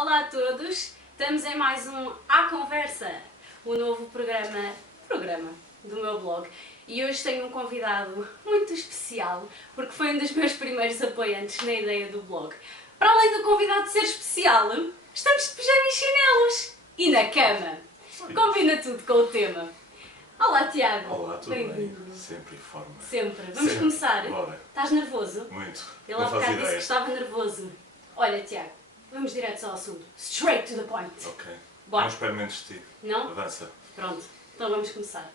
Olá a todos, estamos em mais um À Conversa, o novo programa do meu blog. E hoje tenho um convidado muito especial, porque foi um dos meus primeiros apoiantes na ideia do blog. Para além do convidado ser especial, estamos de pijama e chinelos e na cama. Combina tudo com o tema. Olá Tiago. Olá, tudo bem? Sempre em forma. Sempre. Vamos começar? Bora. Estás nervoso? Muito. Ele há bocado disse que estava nervoso. Olha Tiago, vamos direto ao assunto. Straight to the point. Ok. Bora. Não espero menos de ti. Não? Avança. Pronto, então vamos começar.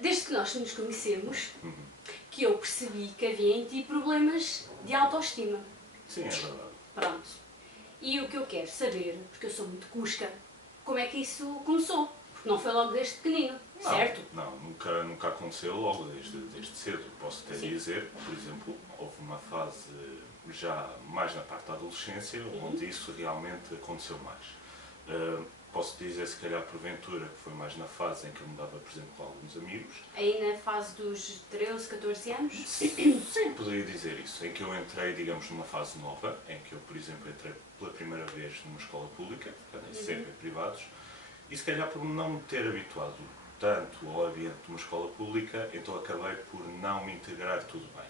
Desde que nós nos conhecemos, que eu percebi que havia em ti problemas de autoestima. Sim, é verdade. Pronto. E o que eu quero saber, porque eu sou muito cusca, como é que isso começou? Porque não foi logo desde pequenino, Não, certo? Não, nunca aconteceu logo desde cedo. Posso até Sim. dizer, por exemplo, houve uma fase já mais na parte da adolescência onde isso realmente aconteceu mais. Posso dizer, se calhar, porventura, que foi mais na fase em que eu me dava, por exemplo, com alguns amigos. Aí na fase dos 13, 14 anos? Sim, poderia dizer isso. Em que eu entrei, digamos, numa fase nova, em que eu, por exemplo, entrei pela primeira vez numa escola pública, andei sempre em privados, e se calhar por não me ter habituado tanto ao ambiente de uma escola pública, então acabei por não me integrar tudo bem.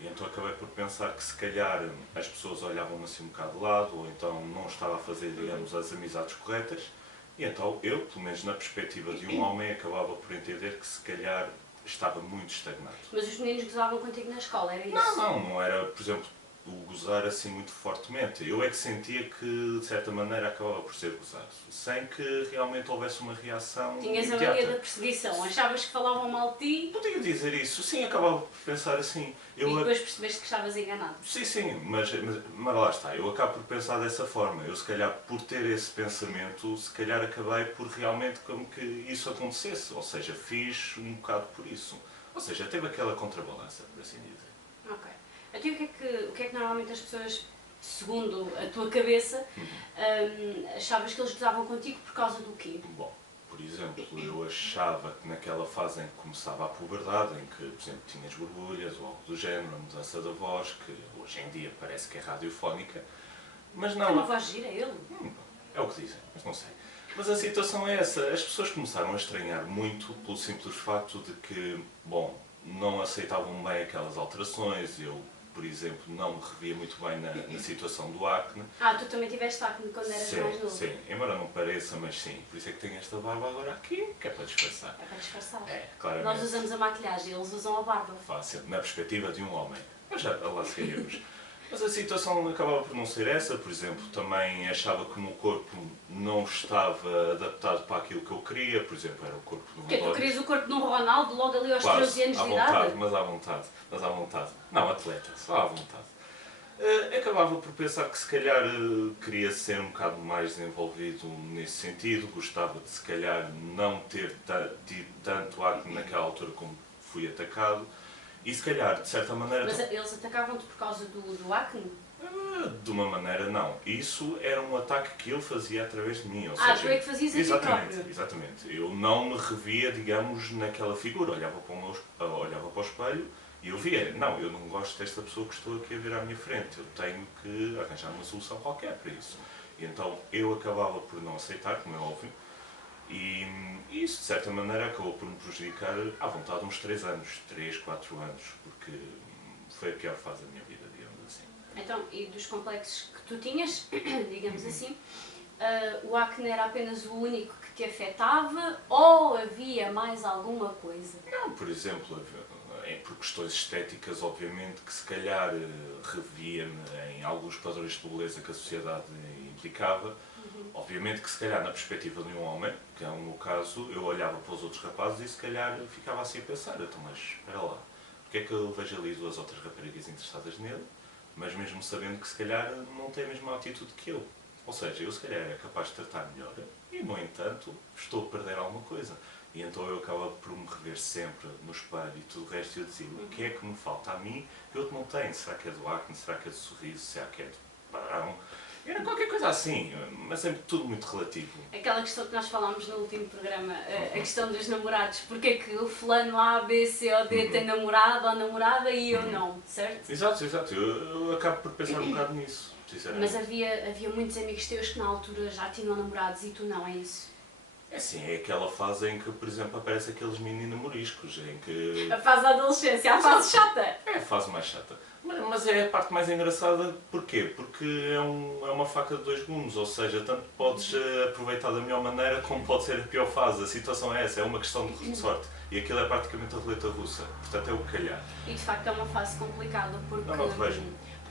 E então acabei por pensar que se calhar as pessoas olhavam-me assim um bocado de lado, ou então não estava a fazer, digamos, as amizades corretas, e então eu, pelo menos na perspectiva de um homem, acabava por entender que se calhar estava muito estagnado. Mas os meninos gozavam contigo na escola, era isso? Não era, por exemplo, o gozar assim muito fortemente. Eu é que sentia que, de certa maneira, acabava por ser gozado, sem que realmente houvesse uma reação Tinhas a imediata. mania da perseguição, achavas que falavam mal de ti Podia dizer isso, sim, acabava por pensar assim. e depois percebeste que estavas enganado. Sim, mas lá está, eu acabo por pensar dessa forma. Eu, se calhar, por ter esse pensamento, se calhar acabei por realmente como que isso acontecesse. Ou seja, fiz um bocado por isso. Ou seja, teve aquela contrabalança, por assim dizer. Ok. Então o que é que normalmente as pessoas, segundo a tua cabeça, achavas que eles gozavam contigo por causa do quê? Bom, por exemplo, eu achava que naquela fase em que começava a puberdade, em que, por exemplo, tinhas borbulhas ou algo do género, a mudança da voz, que hoje em dia parece que é radiofónica, mas não... Tem uma voz gira, ele? É o que dizem, mas não sei. Mas a situação é essa, as pessoas começaram a estranhar muito pelo simples facto de que, bom, não aceitavam bem aquelas alterações. Eu, por exemplo, não me revia muito bem na situação do acne. Tu também tiveste acne quando eras mais novo? Sim, embora não pareça, mas sim. Por isso é que tenho esta barba agora aqui, que é para disfarçar. É para disfarçar. É, claramente. Nós usamos a maquilhagem, eles usam a barba. Fácil, na perspectiva de um homem. Mas já lá seguiremos. Mas a situação acabava por não ser essa. Por exemplo, também achava que o meu corpo não estava adaptado para aquilo que eu queria. Por exemplo, era o corpo de um Porque tu querias o corpo de um Ronaldo logo ali aos 13 anos de idade? Mas à vontade. Não, atleta, só à vontade. Acabava por pensar que se calhar queria ser um bocado mais desenvolvido nesse sentido. Gostava de se calhar não ter tido tanto acne naquela altura como fui atacado. E se calhar, de certa maneira... Mas eles atacavam-te por causa do acne? De uma maneira, não. Isso era um ataque que eu fazia através de mim. Ou Tu seja, é que fazias a ti próprio? Exatamente. Eu não me revia, digamos, naquela figura. Olhava para o espelho e eu via, não, eu não gosto desta pessoa que estou aqui a ver à minha frente. Eu tenho que arranjar uma solução qualquer para isso. E então eu acabava por não aceitar, como é óbvio. E isso, de certa maneira, acabou por me prejudicar à vontade uns 3 anos, 3, 4 anos, porque foi a pior fase da minha vida, digamos assim. Então, e dos complexos que tu tinhas, digamos assim, o acne era apenas o único que te afetava ou havia mais alguma coisa? Não, por exemplo, por questões estéticas, obviamente, que se calhar revia-me em alguns padrões de beleza que a sociedade implicava. Obviamente que se calhar na perspectiva de um homem, que é o meu caso, eu olhava para os outros rapazes e se calhar ficava assim a pensar, então, mas espera lá, porque é que eu vejo ali 2 outras raparigas interessadas nele, mas mesmo sabendo que se calhar não tem a mesma atitude que eu. Ou seja, eu se calhar era capaz de tratar melhor e, no entanto, estou a perder alguma coisa. E então eu acabava por me rever sempre no espelho e tudo o resto e eu dizia, o que é que me falta a mim que eu não tenho? Será que é do acne? Será que é do sorriso? Será que é do padrão? Era qualquer coisa assim, mas sempre tudo muito relativo. Aquela questão que nós falámos no último programa, a questão dos namorados. Porque é que o fulano A, B, C ou D tem namorado ou namorada e eu não, certo? Exato. Eu acabo por pensar um bocado nisso. sinceramente. Mas havia muitos amigos teus que na altura já tinham namorados e tu não, é isso? É assim, é aquela fase em que, por exemplo, aparecem aqueles mini namoriscos, em que... A fase da adolescência, a fase chata! É a fase mais chata. Mas é a parte mais engraçada, porquê? Porque é uma faca de dois gumes, ou seja, tanto podes aproveitar da melhor maneira como pode ser a pior fase. A situação é essa, é uma questão de sorte. E aquilo é praticamente a roleta russa, portanto é o calhar. E de facto é uma fase complicada porque, Não te vejo.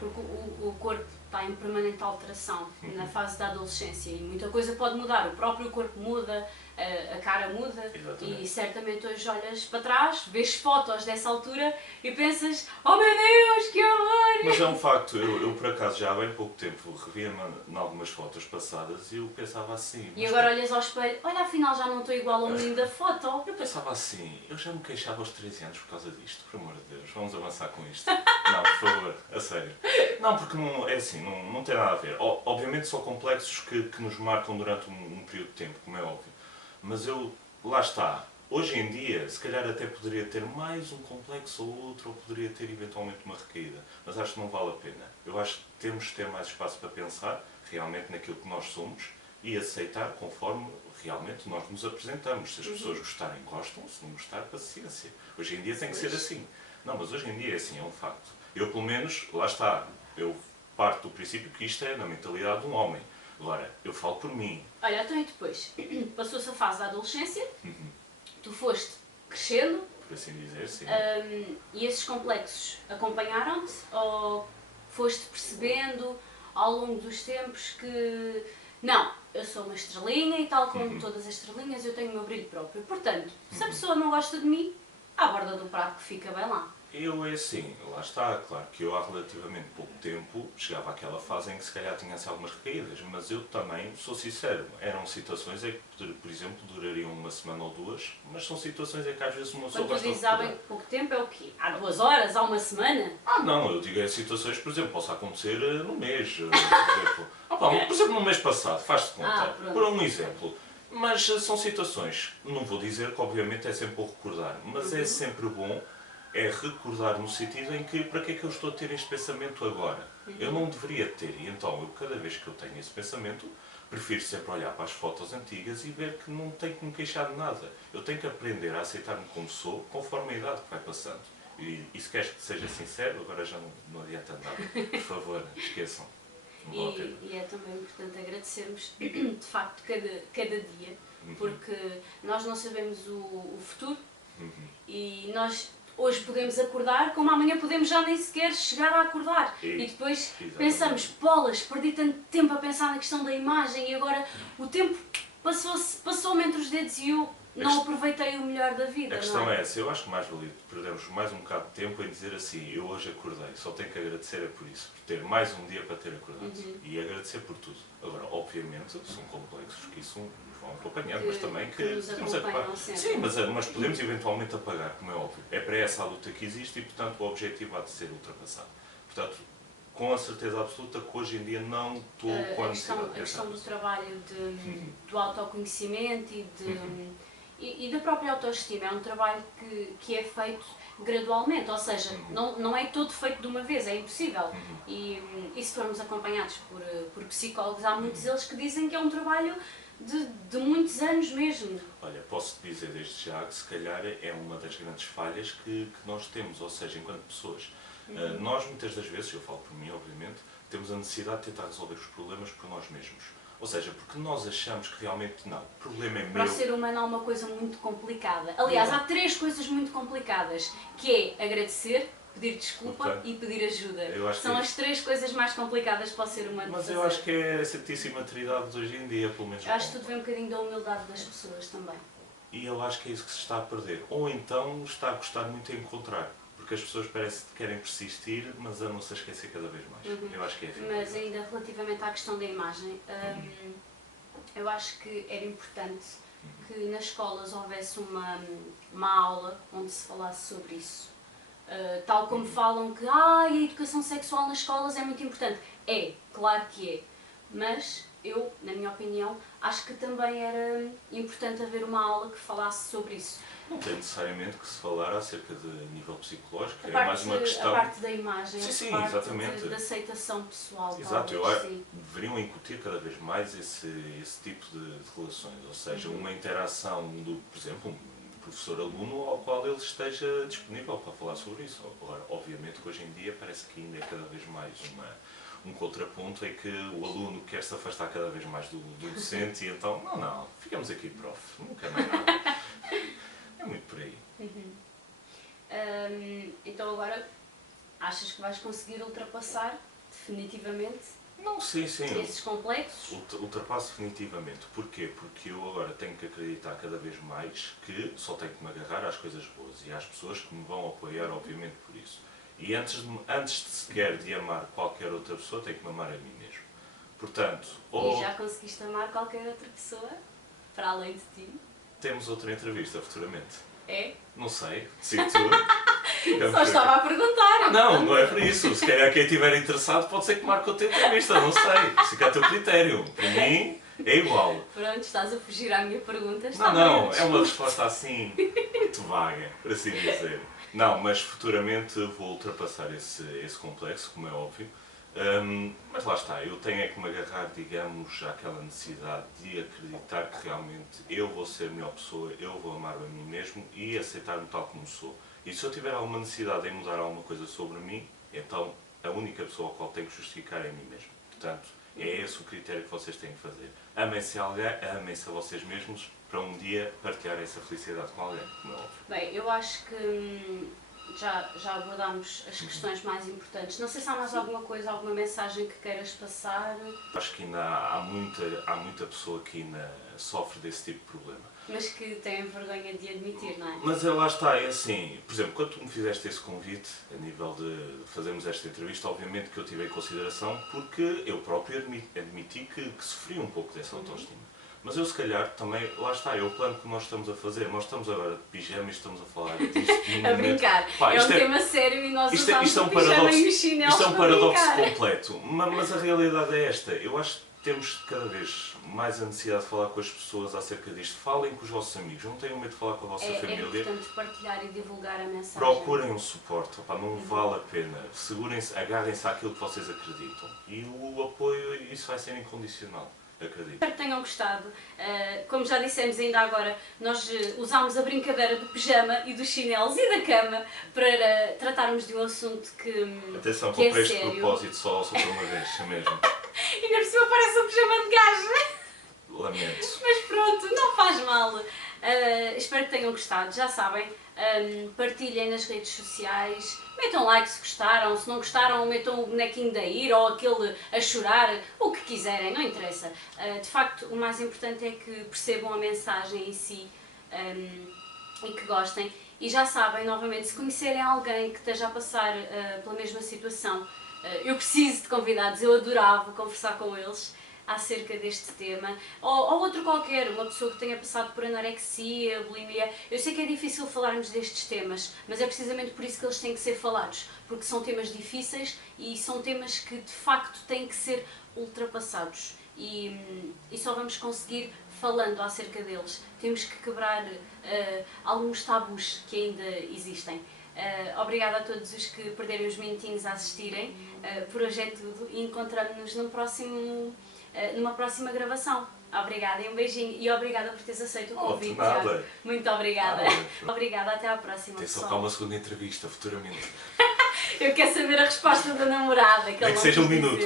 porque o corpo está em permanente alteração na fase da adolescência e muita coisa pode mudar, o próprio corpo muda, a cara muda. Exatamente. E certamente hoje olhas para trás, vês fotos dessa altura e pensas, oh meu Deus, que horror! Mas é um facto, eu por acaso já há bem pouco tempo revia-me em algumas fotos passadas e eu pensava assim... E agora olhas ao espelho, olha afinal já não estou igual ao menino da foto. Eu pensava assim, eu já me queixava aos 13 anos por causa disto, por amor de Deus, vamos avançar com isto. Não, por favor, a sério. Não, porque não, é assim, não tem nada a ver. Obviamente são complexos que nos marcam durante um período de tempo, como é óbvio. Mas lá está, hoje em dia, se calhar até poderia ter mais um complexo ou outro, ou poderia ter eventualmente uma recaída. Mas acho que não vale a pena. Eu acho que temos de ter mais espaço para pensar realmente naquilo que nós somos e aceitar conforme realmente nós nos apresentamos. Se as pessoas gostarem, gostam. Se não gostar, paciência. Hoje em dia tem que ser assim. Não, mas hoje em dia é assim, é um facto. Eu, pelo menos, lá está, eu parto do princípio que isto é na mentalidade de um homem. Agora, eu falo por mim. Olha, então e depois? Passou-se a fase da adolescência, tu foste crescendo, Por assim dizer, sim. e esses complexos acompanharam-te ou foste percebendo ao longo dos tempos que não, eu sou uma estrelinha e tal como todas as estrelinhas eu tenho o meu brilho próprio. Portanto, se a pessoa não gosta de mim, à borda do prato que fica bem lá. Eu é assim, lá está, claro que eu há relativamente pouco tempo chegava àquela fase em que se calhar tinha assim, algumas recaídas, mas eu também, sou sincero, eram situações em que, por exemplo, durariam uma semana ou duas, mas são situações em que às vezes uma pessoa Quando tu gosta de dizes há recordar. bem pouco tempo é o quê? Há 2 horas? Há uma semana? Não, eu digo é situações, por exemplo, possa acontecer no mês, por exemplo. Por exemplo, no mês passado, faz-te conta, Pronto. por um exemplo. Mas são situações, não vou dizer que obviamente é sempre bom recordar, mas é sempre bom recordar no sentido em que para que é que eu estou a ter este pensamento agora? Eu não deveria ter, e então eu cada vez que eu tenho esse pensamento, prefiro sempre olhar para as fotos antigas e ver que não tenho que me queixar de nada. Eu tenho que aprender a aceitar-me como sou, conforme a idade que vai passando. E se queres que seja sincero, agora já não adianta nada. Por favor, esqueçam. E é também importante agradecermos, de facto, cada dia, porque nós não sabemos o futuro e nós hoje podemos acordar, como amanhã podemos já nem sequer chegar a acordar. E depois pensamos, bolas, perdi tanto tempo a pensar na questão da imagem e agora o tempo passou-me entre os dedos e eu não aproveitei o melhor da vida. A questão é essa, eu acho que mais valia perdermos mais um bocado de tempo em dizer assim, eu hoje acordei, só tenho que agradecer por isso, por ter mais um dia para ter acordado e agradecer por tudo. Agora, obviamente, são complexos que isso vão acompanhando, mas também que nos acompanham sempre. Sim, mas podemos eventualmente apagar, como é óbvio. É para essa a luta que existe e, portanto, o objetivo há de ser ultrapassado. Portanto, com a certeza absoluta que hoje em dia não estou com a necessidade de A questão do trabalho do autoconhecimento e da própria autoestima é um trabalho que é feito gradualmente, ou seja, não é todo feito de uma vez, é impossível. E se formos acompanhados por psicólogos, há muitos deles que dizem que é um trabalho de muitos anos mesmo. Olha, posso-te dizer desde já que se calhar é uma das grandes falhas que nós temos, ou seja, enquanto pessoas. Nós muitas das vezes, eu falo por mim obviamente, temos a necessidade de tentar resolver os problemas por nós mesmos. Ou seja, porque nós achamos que realmente não, o problema é meu. Para o ser humano há uma coisa muito complicada. Aliás, há 3 coisas muito complicadas, que é agradecer, pedir desculpa e pedir ajuda. São as 3 coisas mais complicadas para o ser humano Mas fazer. eu acho que é a Santíssima Trindade de hoje em dia, pelo menos. Eu acho que tudo vem um bocadinho da humildade das pessoas também. E eu acho que é isso que se está a perder. Ou então está a custar muito a encontrar. Porque as pessoas parecem que querem persistir, mas andam-se a esquecer cada vez mais. Eu acho que é assim. Mas ainda relativamente à questão da imagem, eu acho que era importante que nas escolas houvesse uma aula onde se falasse sobre isso. Tal como falam que a educação sexual nas escolas é muito importante. É, claro que é. mas eu, na minha opinião, acho que também era importante haver uma aula que falasse sobre isso. Não tem necessariamente que se falar acerca de nível psicológico, A é parte, mais uma questão... a parte da imagem, Sim, a parte exatamente. de aceitação pessoal. Exato, eu talvez, acho sim. que deveriam incutir cada vez mais esse tipo de relações, ou seja, uma interação do, por exemplo, um professor-aluno ao qual ele esteja disponível para falar sobre isso. Agora, obviamente que hoje em dia parece que ainda é cada vez mais um contraponto em que o aluno quer se afastar cada vez mais do docente e então, não, ficamos aqui, prof, nunca mais nada. É muito por aí. Então agora achas que vais conseguir ultrapassar definitivamente Não, sim. esses complexos? Ultrapasso definitivamente. Porquê? Porque eu agora tenho que acreditar cada vez mais que só tenho que me agarrar às coisas boas e às pessoas que me vão apoiar, obviamente, por isso. E antes de sequer de amar qualquer outra pessoa, tenho que me amar a mim mesmo. Portanto, E já conseguiste amar qualquer outra pessoa para além de ti? temos outra entrevista futuramente. É? Não sei, decido tudo. Só estava a perguntar. Não é por isso. Se calhar quem estiver interessado pode ser que marque outra entrevista, não sei. Fica a teu critério. Para mim é igual. Pronto, estás a fugir à minha pergunta. Não, é uma resposta assim muito vaga, por assim dizer. Não, mas futuramente vou ultrapassar esse complexo, como é óbvio. Mas lá está, eu tenho é que me agarrar, digamos, àquela necessidade de acreditar que realmente eu vou ser a melhor pessoa, eu vou amar-me a mim mesmo e aceitar-me tal como sou. E se eu tiver alguma necessidade em mudar alguma coisa sobre mim, então a única pessoa ao qual tenho que justificar é a mim mesmo. Portanto, é esse o critério que vocês têm que fazer. Amem-se a alguém, amem-se a vocês mesmos para um dia partilhar essa felicidade com alguém, como é óbvio. Bem, eu acho que já abordámos as questões mais importantes. Não sei se há mais alguma coisa, alguma mensagem que queiras passar. Acho que ainda há muita pessoa que ainda sofre desse tipo de problema. Mas que têm vergonha de admitir, não é? Mas lá está, é assim, por exemplo, quando tu me fizeste esse convite, a nível de fazermos esta entrevista, obviamente que eu tive em consideração porque eu próprio admiti que sofri um pouco dessa autoestima. Mas eu se calhar também, lá está, é o plano que nós estamos a fazer. Nós estamos agora de pijama e estamos a falar disto. A brincar. Pá, é um tema sério e nós usamos isto é um o pijama paradoxo, e os chinelos isto é um para paradoxo brincar. completo. Mas a realidade é esta. Eu acho que temos cada vez mais a necessidade de falar com as pessoas acerca disto. Falem com os vossos amigos, não tenham medo de falar com a vossa É família. importante partilhar e divulgar a mensagem. Procurem um suporte, opá, não vale a pena. Segurem-se, agarrem-se àquilo que vocês acreditam. E o apoio, isso vai ser incondicional. Acredito. Espero que tenham gostado. Como já dissemos ainda agora, nós usámos a brincadeira do pijama e dos chinelos e da cama para tratarmos de um assunto Atenção, que é comprei este sério. propósito só para uma vez, é mesmo. E ainda por cima parece um pijama de gajo. Lamento. Mas pronto, não faz mal. Espero que tenham gostado. Já sabem, partilhem nas redes sociais, metam like se gostaram, se não gostaram metam o bonequinho da ira ou aquele a chorar, o que quiserem, não interessa. De facto, o mais importante é que percebam a mensagem em si e que gostem. E já sabem, novamente, se conhecerem alguém que esteja a passar pela mesma situação, eu preciso de convidados, eu adorava conversar com eles acerca deste tema, ou outro qualquer, uma pessoa que tenha passado por anorexia, bulimia. Eu sei que é difícil falarmos destes temas, mas é precisamente por isso que eles têm que ser falados, porque são temas difíceis e são temas que de facto têm que ser ultrapassados e só vamos conseguir falando acerca deles. Temos que quebrar alguns tabus que ainda existem. Obrigada a todos os que perderem os minutinhos a assistirem. Por hoje é tudo e encontramos-nos numa próxima gravação. Obrigada e um beijinho. E obrigada por teres aceito o convite. Nada. Muito obrigada. Nada. Obrigada, até à próxima. Tem só pessoal. cá uma segunda entrevista, futuramente. Eu quero saber a resposta da namorada. É que seja um minuto.